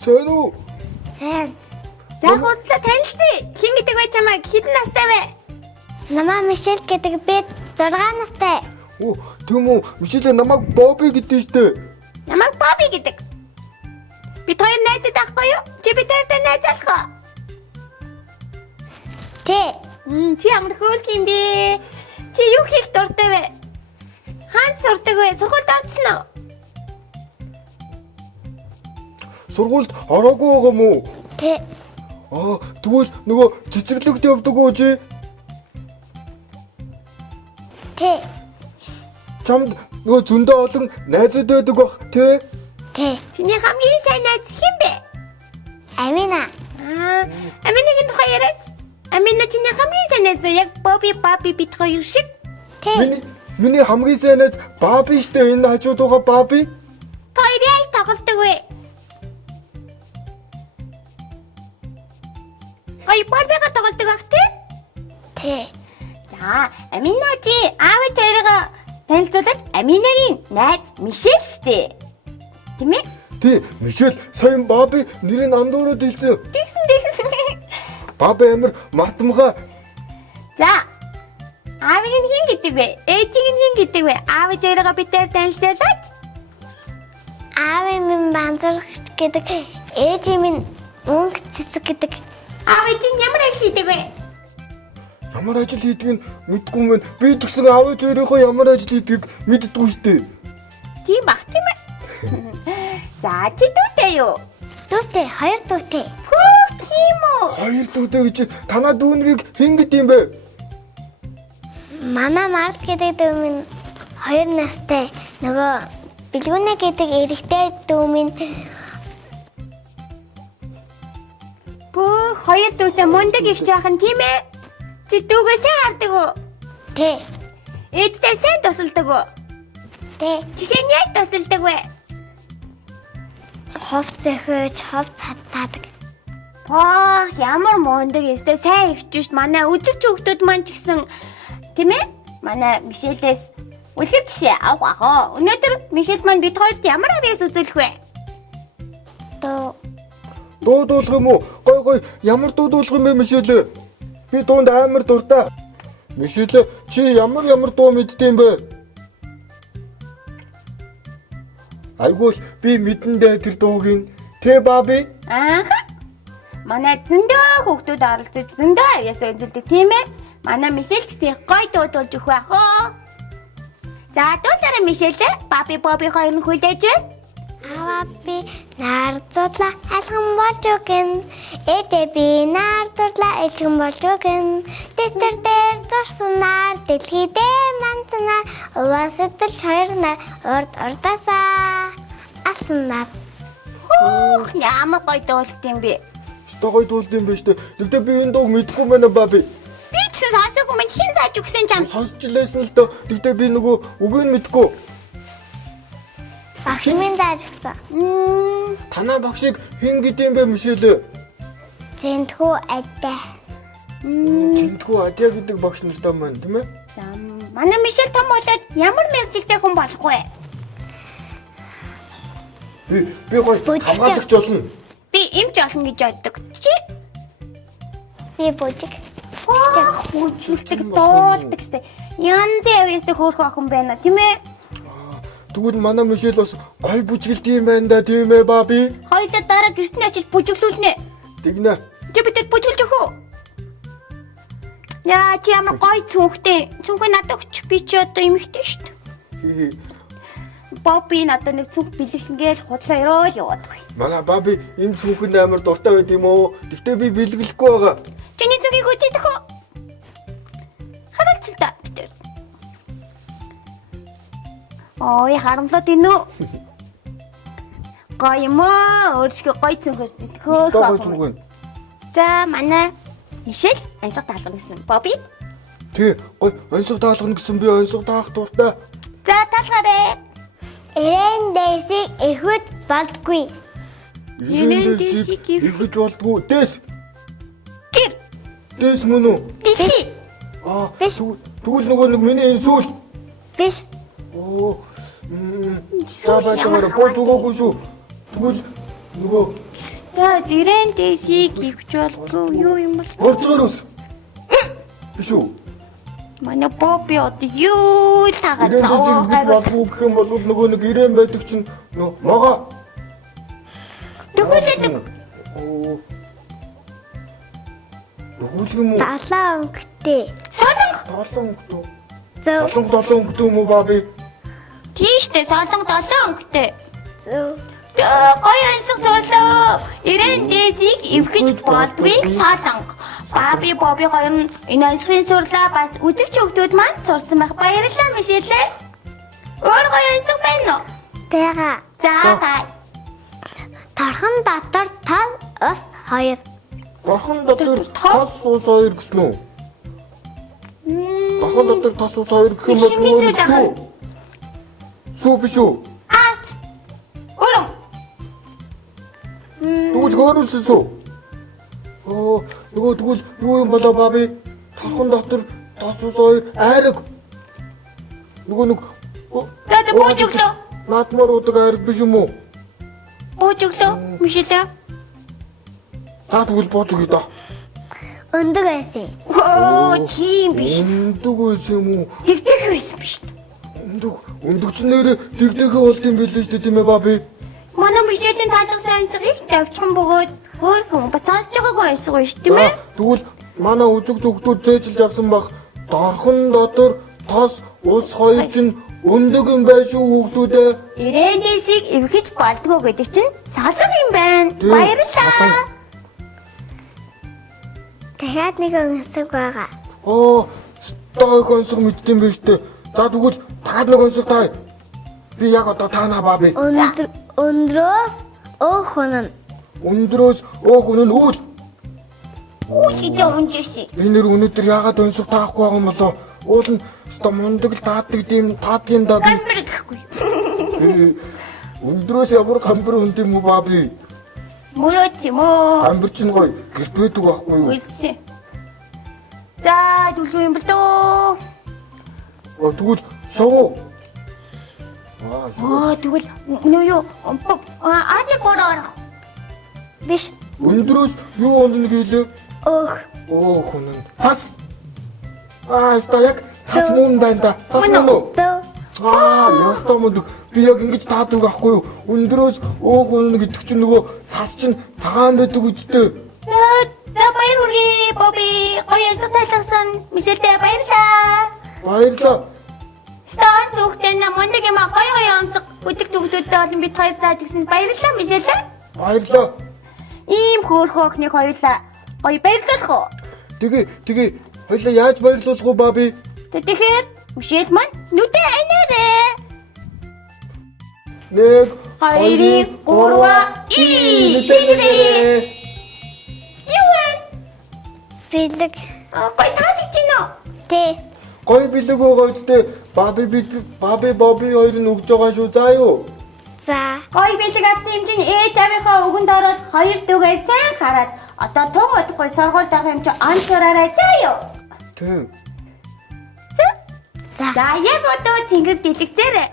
Сайн уу? Сайн. За хурдлаа танилцъя. Хэн гэдэг вэ чамайг? Хэдэн настай вэ? Намаа Мишель гэдэг би 6 настай. Оо, тийм үү. Мишель намайг Бобби гэдэг штэ. Намайг Бобби гэдэг. Бид хоёр найзад байхгүй юу? Чи бидэртэй найзалах уу? Тэ. Чи ямар хөөрхөн юм бэ? Чи юу хийх дуртай вэ? Хаан сурдаг вэ? Сургуульд орсон уу? Сургуульд ороогүй байгаа мó? Тэ. Тэгвэл нөгөө цэцэрлэгт явдаг уу чи? Тэ. Чамд нөгөө зөндөө олон найзууд байдаг бах тий? Тэ. Чиний хамгийн сайн найз хэн бэ? Амина. Аминагийн тухай яриач. Амина чиний хамгийн сайн найз яг Бобби бид хоёр шиг. Тэ. Миний хамгийн сайн найз Бобби штэ. Энэ хажууд байгаа Бобби. Хоёр яаж тоглодог вэ? Гоё Боббигаар тоглодог ах тий? Тэ. За, Амина чи аав хоёроо танилцуулаад Аминагийн найз Мишель штэ. Тийм ээ? Тий, Мишель сая Бобби нэрийг андуураад хэлсэн. Тэгсэн. Бобби амир мартамгаа. За. Аавыг нь хэн гэдэг вэ? Ээжийг нь хэн гэдэг вэ? Аав хоёроо битээр танилцуулаач. Аав минь банзарагч гэдэг. Ээж минь мөнгө цэцэг гэдэг. Аав чинь ямар ажил хийдэг вэ? Ямар ажил хийдгийг мэдгүй мэн. Би тэгсэн аав хоёрынхоо ямар ажил хийдгийг мэддэггүй штэ. Тийм бах тийм ээ. За чи дүүтэй юу? Дүүтэй, 2 дүүтэй. Хөө тийм үү? Хоёр дүүтэй гэж танаа дүүнрийг хэн гэдэг юм бэ? Манай Март гэдэг дүү минь 2 настай. Нөгөө Билгүнэ гэдэг эрэгтэй дүү минь Хоёр дүүтэй мундаг их жаахан тийм ээ? Чи дүүгээ сайн хардаг уу? Тэ. Ээжтэй сайн тусалдаг уу? Тэ. Жишээ нь яг тусалдаг вэ? Хов зөхөж, хов цатаадаг. Ямар мундаг ёстой сайн ихч биш. Манай үзэгч хүүхдүүд маань ч гэсэн тийм ээ? Манай Мишелээс үлгэр жишээ авах аа. Өнөөдөр Мишель маань бид хоёрт ямар авьяас үзүүлэх вэ? Дуудуулах юм уу? Гой ямар дуудуулах юм бэ Мишель? Би дуунд амар дуртай. Мишель чи ямар дуу мэддэм бэ? Айгуул би мэдэндээ тэр дуугийн тэ Бобби. Манай зөндөө хүүхдүүд оролцож зөндөө авьяас үзүүлдэг тийм ээ? Манай Мишель ч их гоё дуудуулж өгөх байх уу? За дуулаарай Мишель. Бобби хоёр нь хүлээж байна. Аваа би нар зудлаа алхам болж өгөн. Ээжээ би нар зудлаа элчгэн болж өгөн. Тэтэр дээр зурсанаар дэлхий дээр манцанаар уваас эдэлж хоёр нар урдаасаа аснаар. Ямар гоё дуулт юм бэ? Өстой гоё дуулд юм биш үү? Тэгтээ би энэ дууг мэдгүй байна Бобби. Би ч сонсоогүй минь хэн зааж өгсөн ч юм. Сонсч лээсэн л доо. Тэгтээ би нөгөө үгийг нь мэдгүй. Багш минь зааж өгсөн. Танаа багшийг хэн гэдэм бэ Мишель? Зэнтхүү адаа. Тэнтгүү Адя гэдэг багш нартай маань тийм ээ? За манай Мишель том болоод ямар мэрэгжилтэй хүн болох вэ? Би гоё хамгаалагч болно. Би эмч олно гэж боддог. Чи Би бүжиг. хүчилдэг дуулдаг гэсэн. Янзын авьяастай хөөрхөн охин байна тийм ээ? Тэгвэл манай Мишель бас гоё бүжгэлт юм байна да тийм ээ Бобби? Хоёулаа дараа гэртний очиж бүжиглүүлнэ. Тэгнэ. Чи бидэд бүжиглэж өгөө. Яа чи ямар гоё цүнхтэй. Цүнхээ надад өгч би чи одоо эмэгтэй шүү дээ. Бобби надад нэг цүнх бэлгэлэнгээл худлаа өрөөл яваад байгаа. Манай Бобби энэ цүнхэнд амар дуртай байд юм уу? Тэгтээ би бэлгэлэхгүй байгаа. Чиний зүгийг үжидэх үү? Харуулж л та битэр. Ой харамлаад инүү. Гоё юм аа. Өөрсгөө гоё цүнхэр хөөх. За манай Мишель ансаг таалгана гэсэн. Бобби? Тий, гоё онцгой таалгана гэсэн би онцгой таах дуртай. За таалгараа. Эрен дэсийг эхүүд болдгүй. Эрен дэсийг ихэж болдгоо. Дэс. Гэр. Дэс мөн үү? Дэси. Тэгвэл нөгөө нэг миний энэ сүүл. Биш. Сабаа чамаар бож өгөөгүй шүү. Тэгвэл нөгөө За дэрэн дэсийг ивч болдгоо юу юм бол? Болцоорос. Биш үү? Манай Бобби одоо юу тагаад Ирээн дэсийг аваа гэж гараад. болов гэх юм бол нөгөө нэг ирээн байдаг чинь мага. Төгөлөдөг. Оо. Нөгөө юм уу? 7 өнгөтэй. Солонго. 7 өнгөтэй. Зөв. Солонго 7 өнгөтэй юм уу баби? Тийштэй солонго 7 өнгөтэй. Зөв. Гоё янзсан сурлаа. Ирээн дэсийг эвхэж болдгийг солонго. Баби Бобби хоёр нь энэ янзын сурлаа бас үзэгч хүмүүс маань сурсан байх. Баярлалаа Мишель. Өөр гоё янзсан байна уу? Тэга. За бай. Тархан дотор тал ус 2. Бархан дотор тас ус 2 гэсэн үү? Бархан дотор тас ус 2 гэх юм бол Шиний зүйл ахын. Сүү биш үү? Арч. Өрөм. Тэгвэл хөөрүүлсэн сүү. Оо, нөгөө тэгвэл юу юм болоо баби? Тархан дотор тас ус 2 айраг. Нөгөө нэг Дээд бууж өглөө. наадмаар удаг айраг биш юм уу? Бууж өглөө. Мишель. За тэгвэл бууж өгье да. Өндөг байсан. Оо, тийм биш. Өндөг байсан юм уу? Тэгдэх байсан биш. Өндөг ч нэрээ дэгдэхэ болд юм билээ шүү дээ тийм ээ баби. Манай Мишелийн таалгасан янзыг их давчхан бөгөөд өөр хүн бас сонсож байгаагүй янзыг байна шүү тийм ээ? Тэгвэл манай үзэг зүгтүүд зээжилж авсан баг дархан дотор тас ус 2 чинь өндөг юм байна шүү хүүхдүүдээ. Ирээдээсийг эвхэж болдгоо гэдэг чинь салах юм байна. Тийм, Баярлалаа. салах. Дахиад нэг өнгөсөг байгаа. Оо, стойк онцгой мэддэм байж тээ. За тэгвэл дахиад нэг онцгой тай. Би яг одоо таана баби. Өндрөөс өөх хүн. Өндрөөс өөх үнэн үл. Үсидээ унжээсэй. Энэ нэр өнөөдөр яагаад онцгой таахгүй байгаа юм болоо? Уул нь ста мундаг л таадаг юм да би. Камбэр гэхгүй. Өндрөөс ямар камбер хүнд юм уу баби? Мөрөөч юм уу? Камбер чинь гоё гэрт байдаг байхгүй юу? Үлсэ. За, түлхүү юм бол дөө. Тэгвэл шоу. Аа, тэгвэл нөө юу? Аади бороо. Биш. Өндрөөс юу онно гэлээ? Өөх. Оо хүн. Цас. Ста яг цас мөн байна да. Цас мөн үү? Зөв. Ястаа мөн би яг ингэж таадаг байхгүй юу? Өндрөөс өөх онно гэдэг чинь нөгөө цас чинь цагаан байдаг үсттэй. За баяр хүргэе Бобби. Гоё янзтай таалгасан. Мишельтэй баярлалаа. Баярлаа. Стаан зүгтэн намондаг юм гоё янзг үдэг зүгтүүдтэй олон бид хоёр зааж гисэн баярлалаа Мишель. Баярлаа. Ийм хөөрхөн охиныг хоёулаа гоё баярлуулах уу? Тэгээ хоёлаа яаж баярлуулах уу баби? Тэгэхээр Мишель маань нүдэ айнаарэ. 1 2 3 Юу вэ? Бэлэг. Гоё таалж гинэ. Тэ. Гой бэлэг байгаа үстэй. Баби хоёр нь өгж байгаа шүү заа юу? За. Гоё бэлэг авсан юм чинь ээж авийнхаа өгөнд ороод хоёр дүүгээ сайн хараад одоо тун удахгүй сургуульд авах юм чи он сураарай заа юу? Тийм. За. За яг одоо цэнгэр дэлгэцээрээ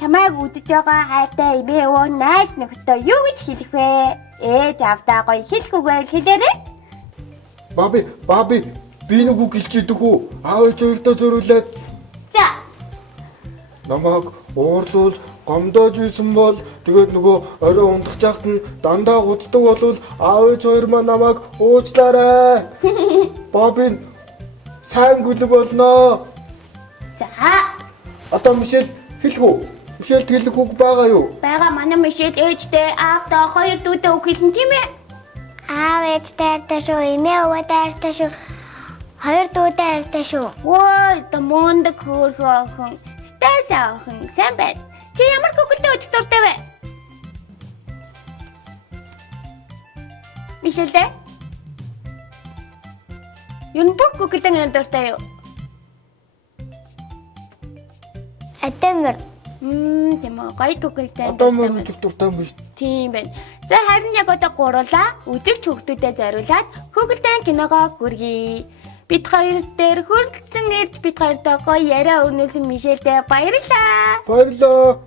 чамайг үзэж байгаа хайртай эмээ өвөө найз нөхдөд юу гэж хэлэх вэ? Ээж авдаа гоё хэлэх үгээр хэлээрэй. Баби би нэг үг хэлчихэдэг үү? Аав ээж хоёртоо зөриулээд За. намайг уурдуулж гомдоож үйсэн бол тэгээд нөгөө орой ундах жахт нь дандаа гуддаг болвол аав ээж хоёр маань намайг уучлаарай. Баби сайн гүлэг болноо. За. Одоо Мишель хэлэх үү? Мишель хэлэх үг байгаа юу? Бага манай Мишель ээжтэй аавдаа хоёр дүүтэй үг хэлнэ тийм ээ? Аав ээж дайртай шүү. Эмээ өвөө дайртай шүү. Хоёр дүү дайртай шүү. Вой, томонд хөөрхөн. Стаса охин сайн байна. Чи ямар гүгэлтэй өч дуртай вэ? Мишель. Юу нэг гүгэлтэй дуртай юу? Атэмэр. Тийм үү. Гоё гүгэлтэй Одоо дуртай мөн байна. зүг дуртай юм биш. Тийм байна. За харин яг одоо гурлаа үзэгч хүүхдүүдэд зориулаад Google-тэй киногоо хүргэе. Бид хоёр дээр хүрэлцэн ирж бид хоёртой гоё яриа өрнөсөн Мишельтэй баярлалаа. Баярлаа.